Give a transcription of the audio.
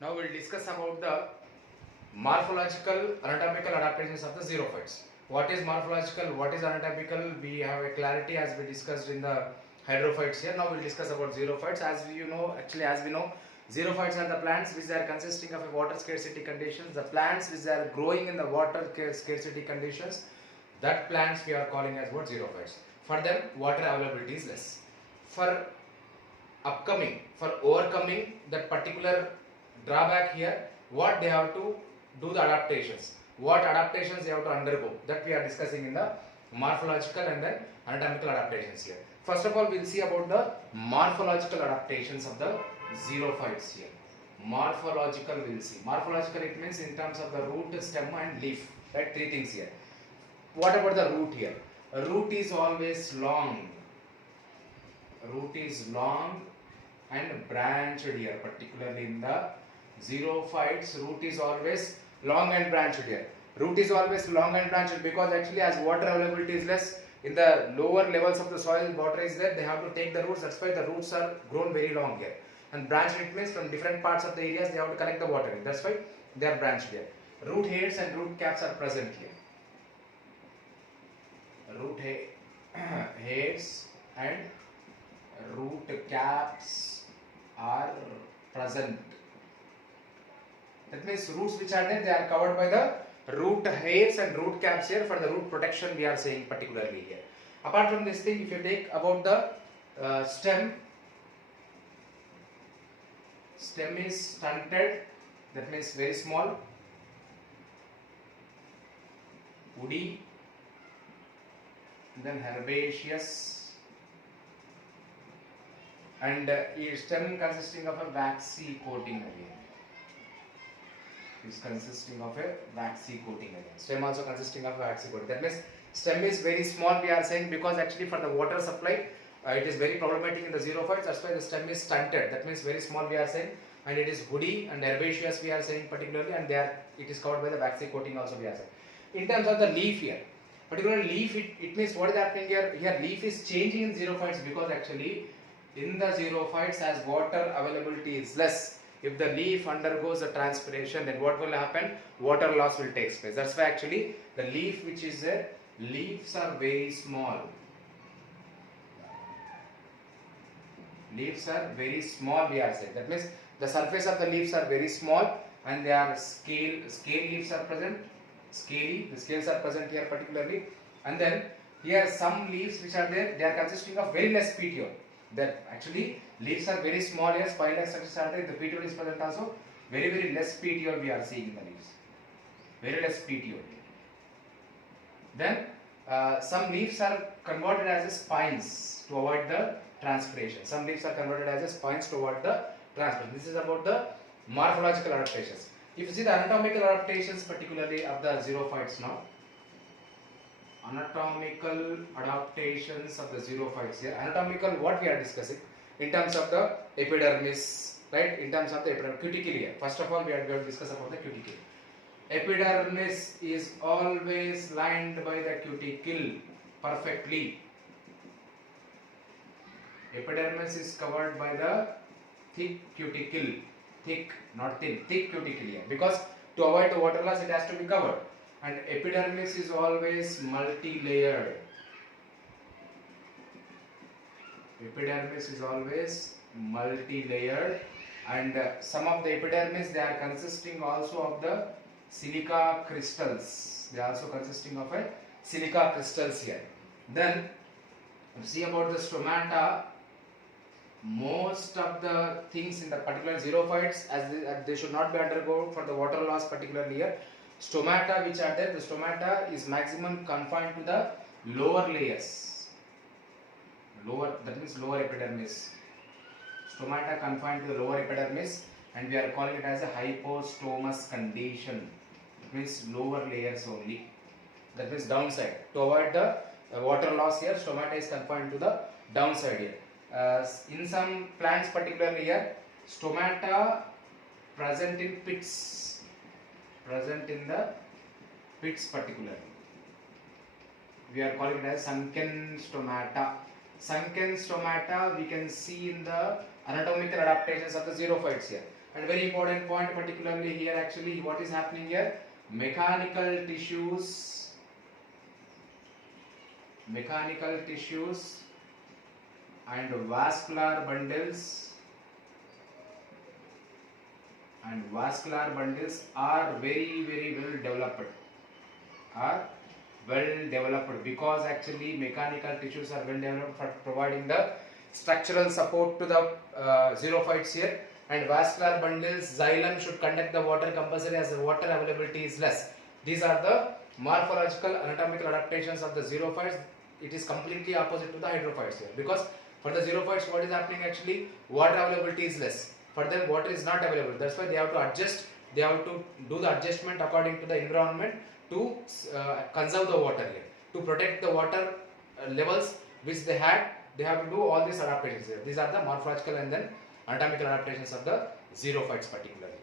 Now we'll discuss about the morphological anatomical adaptations of the xerophytes. What is morphological, what is anatomical, we have a clarity as we discussed in the hydrophytes here. Now we'll discuss about xerophytes. As we know, xerophytes are the plants which are consisting of a water scarcity conditions. The plants which are growing in the water scarcity conditions, that plants we are calling as what, xerophytes. For them, water availability is less. For overcoming that particular drawback here, what they have to do, the adaptations, what adaptations they have to undergo, that we are discussing in the morphological and then anatomical adaptations here. First of all, we'll see about the morphological adaptations of the xerophytes here. Morphological, we'll see. Morphological, it means in terms of the root, stem and leaf, right? Three things here. What about the root here? A root is always long. Root is long and branched here, particularly in the xerophytes. Root is always long and branched here. Root is always long and branched because actually as water availability is less, in the lower levels of the soil water is there, they have to take the roots. That's why the roots are grown very long here. And branched, it means from different parts of the areas they have to collect the water. That's why they are branched here. Root hairs and root caps are present here. Root hairs and root caps are present. That means roots which are there, they are covered by the root hairs and root caps here. For the root protection we are saying particularly here. Apart from this thing, if you take about the stem is stunted, that means very small, woody, then herbaceous, and stem consisting of a waxy coating again. Is consisting of a waxy coating again. Stem also consisting of a waxy coating. That means stem is very small, we are saying, because actually for the water supply it is very problematic in the xerophytes. That's why the stem is stunted. That means very small, we are saying, and it is woody and herbaceous, we are saying particularly, and it is covered by the waxy coating also, we are saying. In terms of the leaf here, particularly leaf, it means what is happening here? Here leaf is changing in xerophytes because actually in the xerophytes as water availability is less. If the leaf undergoes a transpiration, then what will happen? Water loss will take place. That's why actually the leaf which is there, leaves are very small. Leaves are very small, we are saying. That means the surface of the leaves are very small and they are scale leaves are present. Scaly, the scales are present here particularly. And then here some leaves which are there, they are consisting of very less petiole. That actually leaves are very small here, spine-like structures are there, the petiole is present also, very less petiole we are seeing in the leaves, very less petiole. Then some leaves are converted as a spines to avoid the transpiration. Some leaves are converted as a spines to avoid the transpiration. This is about the morphological adaptations. If you see the anatomical adaptations particularly of the xerophytes now, anatomical adaptations of the xerophytes here. Anatomical, what we are discussing in terms of the epidermis, right? In terms of the epidermis, cuticle here. First of all, we are going to discuss about the cuticle. Epidermis is always lined by the cuticle perfectly. Epidermis is covered by the thick cuticle. Thick, not thin, thick cuticle here. Because to avoid the water loss, it has to be covered. And epidermis is always multi-layered. Epidermis is always multi-layered, and some of the epidermis, they are consisting also of the silica crystals. They are also consisting of a silica crystals here. Then see about the stomata. Most of the things in the particular xerophytes, as they should not be undergo for the water loss particularly here. Stomata which are there, the stomata is maximum confined to the lower layers. That means lower epidermis. Stomata confined to the lower epidermis, and we are calling it as a hypostomous condition. It means lower layers only. That means downside. To avoid the water loss here, stomata is confined to the downside here. In some plants particularly here, stomata present in pits. Present in the pits particularly. We are calling it as sunken stomata. Sunken stomata we can see in the anatomical adaptations of the xerophytes here. And very important point particularly here, actually what is happening here, mechanical tissues and vascular bundles are very well developed because actually mechanical tissues are well developed for providing the structural support to the xerophytes here. And vascular bundles, xylem should conduct the water compulsory as the water availability is less. These are the morphological anatomical adaptations of the xerophytes. It is completely opposite to the hydrophytes here, because for the xerophytes what is happening, actually water availability is less. For them water is not available, that's why they have to adjust, they have to do the adjustment according to the environment to conserve the water here, to protect the water levels which they had. They have to do all these adaptations here. These are the morphological and then anatomical adaptations of the xerophytes particularly.